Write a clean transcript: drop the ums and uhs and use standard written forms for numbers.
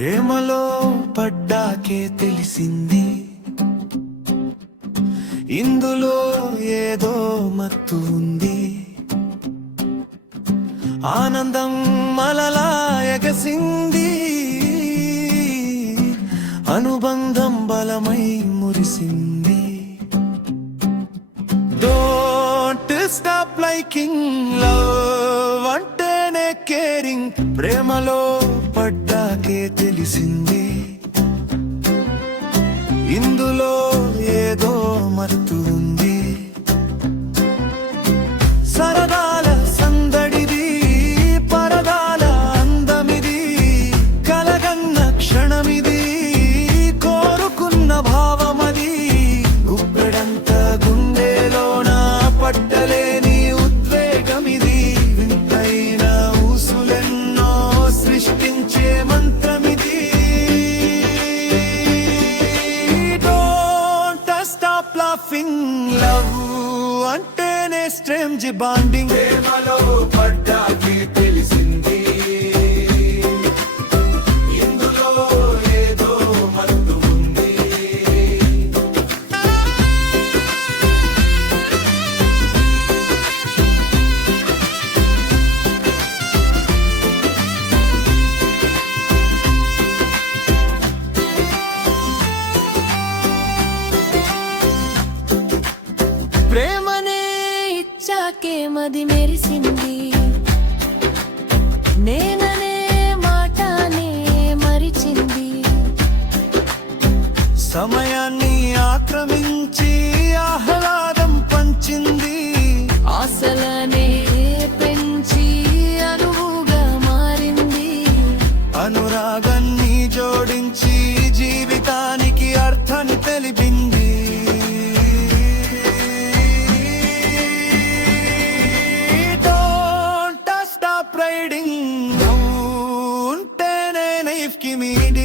ప్రేమలో పడ్డాకే తెలిసింది, ఇందులో ఏదో మత్తు ఉంది. ఆనందం మలలా ఎగసింది, అనుబంధం బలమై మురిసింది. డోంట్ స్టాప్ లైకింగ్, లవ్ అంటేనే కేరింగ్. ప్రేమలో పడ్డాకే తెలిసింది, ఇందులో ఏదో మత్తు ఉంది. సరదాల సందడిది, పరదాల అందమిది, కలగన్న క్షణమిది, కోరుకున్న భావమది. గుప్పెడంత గుండెలోన పట్టలేని ఉద్వేగమిది, వింతైన ఊసులెన్నో సృష్టించే మంత్రమిది. Stop laughing, love అంటేనే స్ట్రేంజ్ బాండింగ్. ప్రేమలో పడ్డాకే తెలిసింది, ఇందులో ఏదో మత్తు ఉంది. ప్రేమనే ఇచ్చాకే మది మెరిసింది, నేననే మాటనే మరిచింది. సమయాన్ని ఆక్రమించి ఆహ్లాదం పంచింది, ఆశలనే పెంచి అనువుగా మారింది. అనురాగాన్ని జోడించి జీవితానికి అర్థాన్ని తెలిపింది. Riding, ఉంటేనే నైఫ్ కి మీడి.